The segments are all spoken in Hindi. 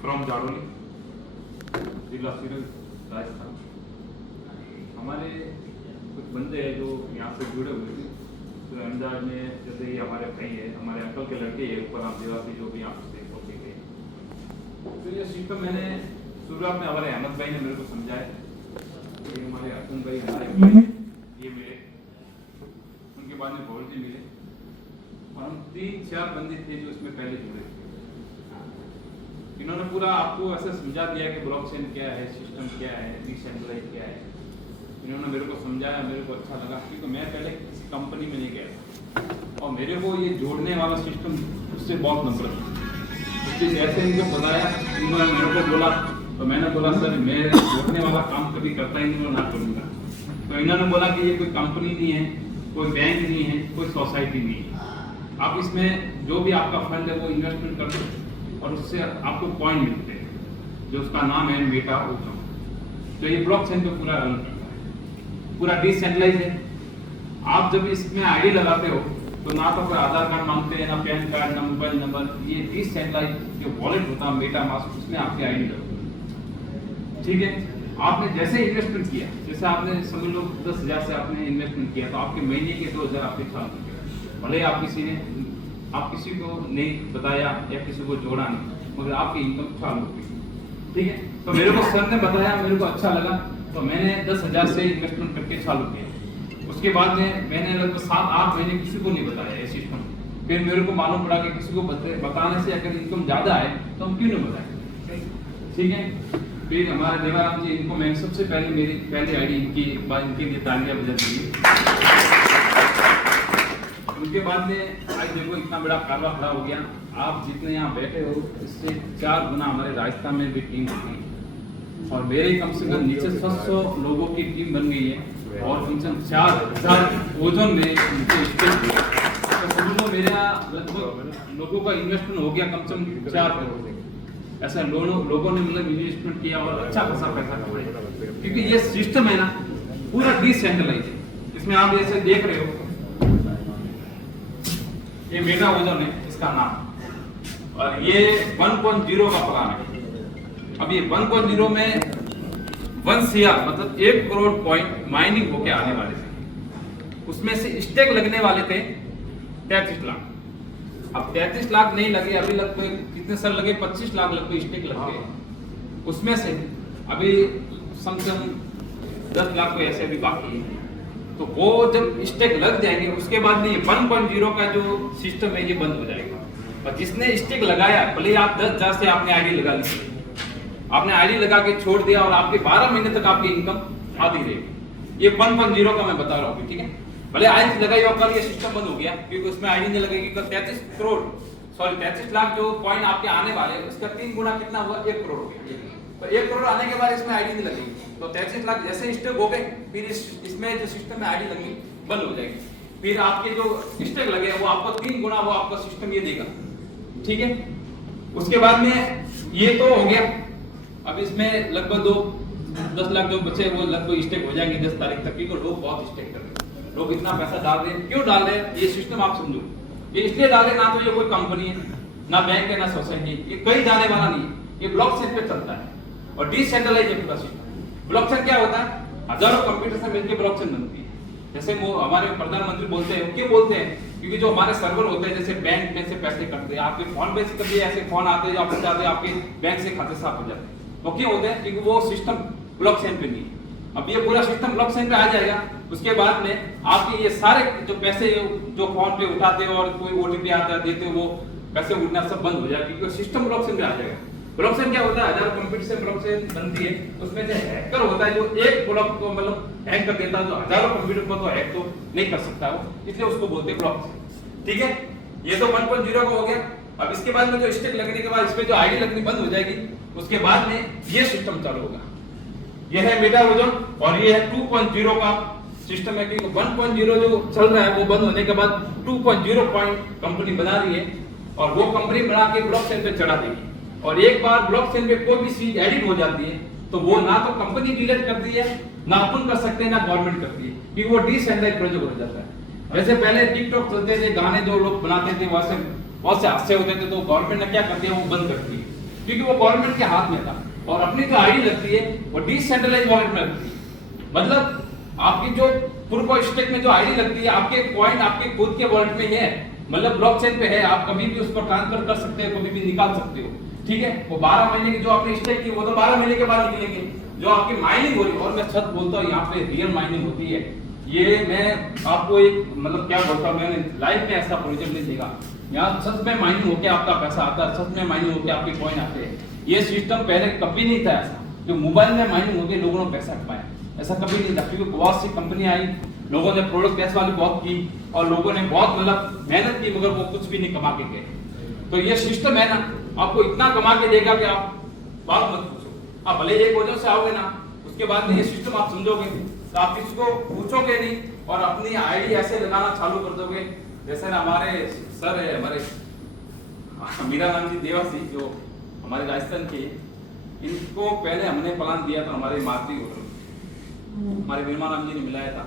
फ्रॉम जाड़ोली, जिला सिरल, राजस्थान। हमारे कुछ बंदे हैं जो यहाँ से जुड़े हुए थे, तो अंदाज में जैसे ये हमारे भाई है, हमारे अंकल के लड़के हैं, ऊपर आप देवासी जो भी यहाँ से पहुँचे गए। तो ये सिस्टम मैंने शुरुआत में हमारे अहमद भाई ने मेरे को समझाया, ये हमारे अर्जुन भाई हमारे भाई ये मिले, उनके बाद में भोल जी मिले, और हम 3-4 बंदे थे जो इसमें पहले जुड़े थे। इन्होंने पूरा आपको ऐसा समझा दिया कि ब्लॉकचेन क्या है, सिस्टम क्या है, डिसेंट्रलाइज क्या है। इन्होंने मेरे को समझाया, मेरे को अच्छा लगा, क्योंकि मैं पहले किसी कंपनी में नहीं गया था और मेरे को ये जोड़ने वाला सिस्टम उससे बहुत नफरत थी। उससे जैसे इनको बताया, इन्होंने मेरे को बोला, तो मैंने बोला सर मैं जोड़ने वाला काम कभी करता ही नहीं और ना करूँगा। तो इन्होंने बोला कि ये कोई कंपनी नहीं है, कोई बैंक नहीं है, कोई सोसाइटी नहीं है, आप इसमें जो भी आपका फंड है वो इन्वेस्टमेंट कर दो और उससे आपको पॉइंट मिलते हैं, जो उसका नाम है मेटा ओजोन। तो ये ब्लॉकचेन पे पूरा रन करता है, पूरा डिसेंट्रलाइज है। आप जब इसमें आईडी लगाते हो तो ना तो कोई आधार कार्ड मांगते हैं, ना पैन कार्ड, ना मोबाइल नंबर। ये डिसेंट्रलाइज जो वॉलेट होता है मेटा मास्क, उसमें आपकी आईडी लगती है। ठीक है, आपने जैसे इन्वेस्टमेंट किया, जैसे आपने समझ लो 10,000 से आपने इन्वेस्टमेंट किया, तो आपके महीने के 2,000 आपके चालू हो, भले आप किसी को नहीं बताया या किसी को जोड़ा नहीं, मगर आपकी इनकम चालू हो गई। ठीक है, तो मेरे को सर ने बताया, मेरे को अच्छा लगा, तो मैंने 10,000 से इन्वेस्टमेंट करके चालू किया। उसके बाद में मैंने लगभग 7-8 महीने किसी को नहीं बताया ये सिस्टम। फिर मेरे को मालूम पड़ा कि किसी को बताने से अगर इनकम ज्यादा है तो हम क्यों नहीं बताएं। ठीक है, फिर हमारे देवाराम जी, इनको मैंने सबसे पहले मेरी पहली आईडी इनके लिए तालियां बजा दी। उनके बाद में आज देखो इतना बड़ा कारवा खड़ा हो गया। आप जितने यहाँ बैठे हो इससे 4 गुना हमारे राजस्थान में भी टीम बन गई, और मेरे कम से कम नीचे 700 लोगों की टीम बन गई है, और कम से कम 4,000 ओजोन में तो समझ लो मेरा लगभग लोगों का इन्वेस्टमेंट हो गया कम से कम 4 करोड़। ऐसा लोगों ने मतलब इन्वेस्टमेंट किया और अच्छा खासा पैसा कमाया, क्योंकि ये सिस्टम है ना पूरा डिसेंट्रलाइज है। इसमें आप जैसे देख रहे हो, ये मेटा ओजोन है इसका नाम, और ये 1.0 का प्लान है। अब ये 1.0 में 1 CR मतलब 1 करोड़ पॉइंट माइनिंग होके आने वाले थे। उसमें से स्टेक लगने वाले थे 33 लाख। अब 33 लाख नहीं लगे, अभी लगभग कितने सर लगे, 25 लाख लगभग स्टेक लग गए। उसमें से अभी समथिंग 10 लाख को ऐसे अभी बाकी है। तो वो जब स्टेक लग जाएंगे उसके बाद में ये 1.0 का जो सिस्टम है ये बंद हो जाएगा। और जिसने स्टेक लगाया, भले आप 10,000 से आपने आईडी लगा ली, आपने आईडी लगा के छोड़ दिया और आपके 12 महीने तक आपकी इनकम आती रहेगी। ये 1.0 का मैं बता रहा हूँ। ठीक है, भले आईडी लगाई और कल ये सिस्टम बंद हो गया क्योंकि उसमें आईडी नहीं लगेगी। कल 33 लाख जो पॉइंट आपके आने वाले, उसका 3 गुना कितना हुआ, 1 करोड़ हो गया। तो 1 करोड़ आने के बाद इसमें आईडी नहीं लगेगी, तो 33 लाख जैसे स्टेक हो गए, फिर इसमें जो सिस्टम में आईडी लगनी बंद हो जाएगी। फिर आपके जो स्टेक लगे वो आपको 3 गुना वो आपका सिस्टम ये देगा। ठीक है, उसके बाद में ये तो हो गया। अब इसमें लगभग 10 लाख जो बचे वो लगभग स्टेक हो जाएंगे 10 तारीख तक, क्योंकि लोग बहुत स्टेक कर रहे हैं। लोग इतना पैसा डाल रहे हैं, क्यों डाल रहे हैं ये सिस्टम आप समझो। ये इसलिए डाले, ना तो ये कोई कंपनी है, ना बैंक है, ना सोसाइटी, ये कहीं जाने वाला नहीं है। ये ब्लॉकचेन पे चलता है और डिसेंट्रलाइज है पूरा सिस्टम। ब्लॉकचेन क्या होता है, हजारों कंप्यूटर से मिलकर ब्लॉकचेन बनती है। जैसे वो हमारे प्रधानमंत्री बोलते हैं, क्यों बोलते हैं, क्योंकि जो हमारे सर्वर होते हैं, जैसे बैंक में से पैसे कटते हैं, आपके फोन पे से कभी ऐसे फोन आते हैं आपको जाते हैं, आपके बैंक से खाते साफ हो जाते हैं। वो क्यों होते हैं, क्योंकि वो सिस्टम ब्लॉकचेन पे नहीं है। अब ये पूरा सिस्टम ब्लॉकचेन पे आ जाएगा, उसके बाद में आपके ये सारे जो पैसे जो फोन पे उठाते हो और कोई OTP आता है देते हो, वो पैसे उठना सब बंद हो जाएगा, क्योंकि सिस्टम ब्लॉकचेन पे आ जाएगा। ब्लॉकचेन क्या होता है, हजारों कंप्यूटर से ब्लॉकचेन बनती है। उसमें जो हैकर होता है जो एक ब्लॉक को मतलब हैक कर देता है, जो हजारों कंप्यूटर को तो हैक तो नहीं कर सकता वो, इसलिए उसको बोलते हैं ब्लॉकचेन। ठीक है, ये तो 1.0 का हो गया। अब इसके बाद में जो स्टेक लगने के बाद इसमें जो आईडी लगनी बंद हो जाएगी, उसके बाद में ये सिस्टम चालू होगा। ये है मेटा ओजोन और ये है 2.0 का सिस्टम है, क्योंकि 1.0 जो चल रहा है वो बंद होने के बाद 2.0 पॉइंट कंपनी बना रही है, और वो कंपनी बना के ब्लॉकचेन पे चढ़ा देगी। और एक बार ब्लॉकचेन पे कोई भी चीज एडिट हो जाती है तो वो ना तो कंपनी डिलीट करती है, ना अपन कर सकते हैं, ना गवर्नमेंट करती है, क्योंकि वो डिसेंट्रलाइज्ड प्रोजेक्ट हो जाता है। जैसे पहले टिकटॉक चलते थे, गाने जो लोग बनाते थे वैसे बहुत से हादसे होते थे, तो गवर्नमेंट ने क्या कर दिया, वो बंद कर दी। क्योंकि वो गवर्नमेंट के हाथ में था। और अपनी जो आईडी लगती है वो डिसेंट्रलाइज वॉलेट में लगती है, मतलब आपकी जो प्रूफ ऑफ स्टेक में जो आईडी लगती है आपके कॉइन आपके खुद के वॉलेट में ही है, मतलब ब्लॉकचेन पे है, आप कभी भी उस पर ट्रांसफर कर सकते हो, कभी भी निकाल सकते हो, ठीक है। वो 12 महीने की जो आपने स्टेक की वो तो 12 महीने के बाद निकलेंगे। जो आपकी माइनिंग हो रही है, और मैं सच बोलता हूँ यहाँ पे रियल माइनिंग होती है, ये मैं आपको एक मतलब क्या बोलता हूँ, मैंने लाइफ में ऐसा प्रोजेक्ट नहीं देखा। यहाँ सच में माइनिंग होके आपका पैसा आता है, सच में माइनिंग होके आपके कॉइन आते हैं। ये सिस्टम पहले कभी नहीं था ऐसा, जो मोबाइल में माइनिंग होके लोगों ने पैसा कमाया, ऐसा कभी नहीं था। क्योंकि बहुत सी कंपनी आई, लोगों ने प्रोडक्ट बेस वाली बहुत की और लोगों ने बहुत मतलब मेहनत की, मगर वो कुछ भी नहीं कमा के गए। तो ये सिस्टम है ना, आपको इतना कमा के देगा कि आप बात मत पूछो। आप भले एक वजह से आओगे ना, उसके बाद में ये सिस्टम आप समझोगे तो आप किसी को पूछोगे नहीं और अपनी आईडी ऐसे लगाना चालू कर दोगे। जैसे ना हमारे सर है, हमारे मीरा राम जी देवासी, जो हमारे राजस्थान के, इनको पहले हमने प्लान दिया था हमारे मारुति होटल, हमारे मीरा राम जी ने मिलाया था।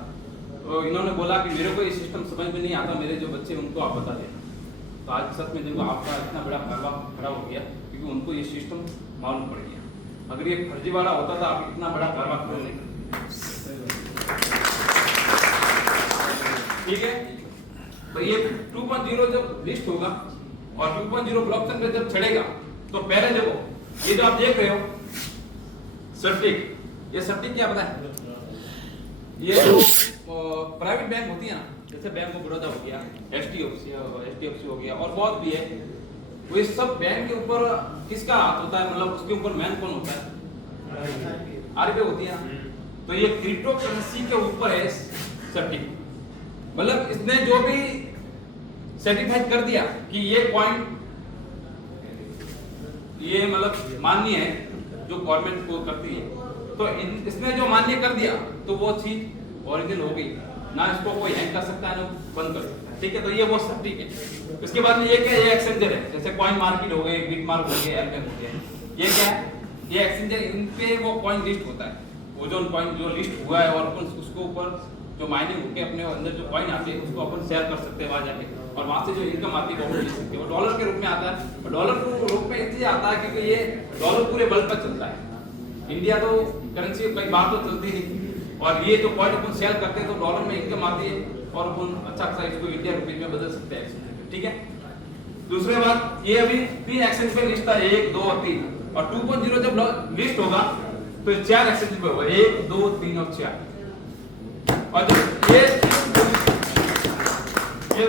तो इन्होंने बोला कि मेरे को ये सिस्टम समझ में नहीं आता, मेरे जो बच्चे उनको आप बता देना। तो आज सच में देखो आपका इतना बड़ा कारवा खड़ा हो गया, क्योंकि उनको ये सिस्टम मालूम पड़ गया। अगर ये फर्जीवाड़ा होता था आप इतना बड़ा कारवा क्यों नहीं करते, ठीक है। तो ये 2.0 जब लिस्ट होगा और 2.0 ब्लॉकचेन पे जब चढ़ेगा, तो पहले देखो ये जो आप देख रहे हो सर्टिक, ये सर्टिक क्या पता है, ये जो प्राइवेट बैंक होती है ना, जैसे बैंक ऑफ बड़ौदा हो गया, HDFC हो गया और बहुत भी है, वो इस सब बैंक के ऊपर किसका हाथ होता है, मतलब उसके ऊपर मैन कौन होता है, RBI होती है ना। तो ये क्रिप्टो करेंसी के ऊपर है सर्टिक, मतलब इसने जो भी सर्टिफाइड कर दिया कि ये कॉइन ये मतलब मान्य है, जो गवर्नमेंट को करती है, तो इसने जो मान्य कर दिया तो वो चीज ओरिजिनल हो गई ना, इसको कोई हैक कर सकता है ना बंद कर सकता है, ठीक है। तो ये वो सब ठीक है। इसके बाद में ये क्या, ये एक्सचेंजर है, जैसे कॉइन मार्केट हो गए, बिटमार्क हो गए, एलबैंक हो गया, ये क्या है, ये एक्सचेंजर, इन पे वो कॉइन लिस्ट होता है, वो जो कॉइन जो लिस्ट हुआ है, और उसको ऊपर जो माइनिंग होके अपने अंदर जो कॉइन आते हैं उसको अपन शेयर कर सकते हैं वहां जाके, और वहां से जो इनकम आती है वो ले सकते हैं। वो डॉलर के रूप में आता है, और डॉलर के रूप में इसलिए आता है क्योंकि ये डॉलर पूरे बल पर चलता है। इंडिया तो करेंसी कई बार तो चलती नहीं, और ये जो कॉइन अपन सेल करते हैं तो डॉलर में इनकम आती है, और अपन अच्छा इसको इंडिया रुपये में बदल सकते हैं, ठीक है। दूसरी बात, ये अभी 3 एक्सचेंज पे लिस्ट था, 1, 2 और 3, और 2.0 जब लिस्ट होगा तो 4 एक्सचेंज पे होगा, 1, 2, 3 और 4। और जो ये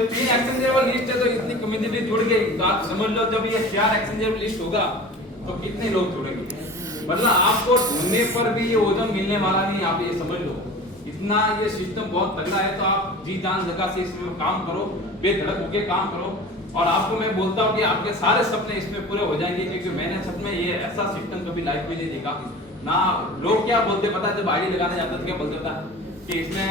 3 एक्सचेंजेबल लिस्ट है, तो इतनी कम्युनिटी जुड़ गई, तो आप समझ लो जब ये 4 एक्सचेंजेबल लिस्ट होगा तो कितने लोग जुड़ेंगे, मतलब आपको ढूंढने पर भी ये ओजन मिलने वाला नहीं, आप ये समझ लो। इतना ये सिस्टम बहुत तगड़ा है, तो आप जी जान जगह से इसमें काम करो, बेधड़क होके काम करो, और आपको मैं बोलता हूँ कि आपके सारे सपने इसमें पूरे हो जाएंगे, क्योंकि मैंने सच में ये ऐसा सिस्टम कभी लाइफ में नहीं देखा ना। लोग क्या बोलते पता है, जब आईडी लगाने जाता था क्या बोलते था कि इसमें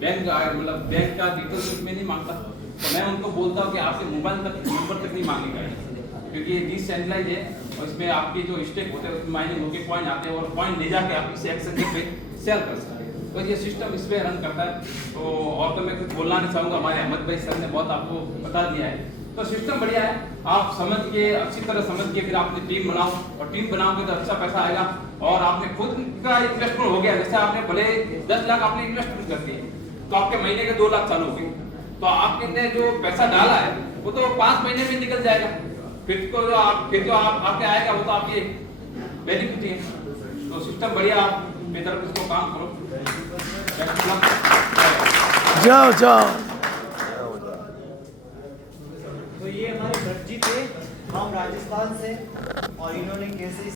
बैंक मतलब बैंक का डिटेल्स इसमें नहीं मांगता, तो मैं उनको बोलता हूँ कि आपसे मोबाइल तक नंबर तक नहीं मांगेगा, क्योंकि ये डिसेंट्रलाइज है, और इसमें आपकी जो स्टेक होते हैं उसमें माइनिंग होके कॉइन आते हैं, और कॉइन ले जाके आप इसे एक्सचेंज पे सेल कर सकते हैं। तो ये सिस्टम इस पे रन करता है। तो और तो मैं कुछ बोलना नहीं चाहूँगा, हमारे अहमद भाई सर ने बहुत आपको बता दिया है। तो सिस्टम बढ़िया है, आप समझ के अच्छी तरह समझ के फिर आपने टीम बनाओ, और टीम बनाओगे तो अच्छा पैसा आएगा, और आपने खुद का इन्वेस्टमेंट हो गया। जैसे आपने भले 10 लाख आपने इन्वेस्टमेंट कर दिए, तो आपके महीने के 2 लाख चालू हो गए, तो आपने जो पैसा डाला है वो तो 5 महीने में निकल जाएगा, फिर जो आपके आएगा वो तो आपकी बेनिफिट है। तो सिस्टम बढ़िया, आप बेहतर इसको काम करो। जाओ जाओ। तो ये हमारे भट्ट जी थे, हम राजस्थान से, और इन्होंने कैसे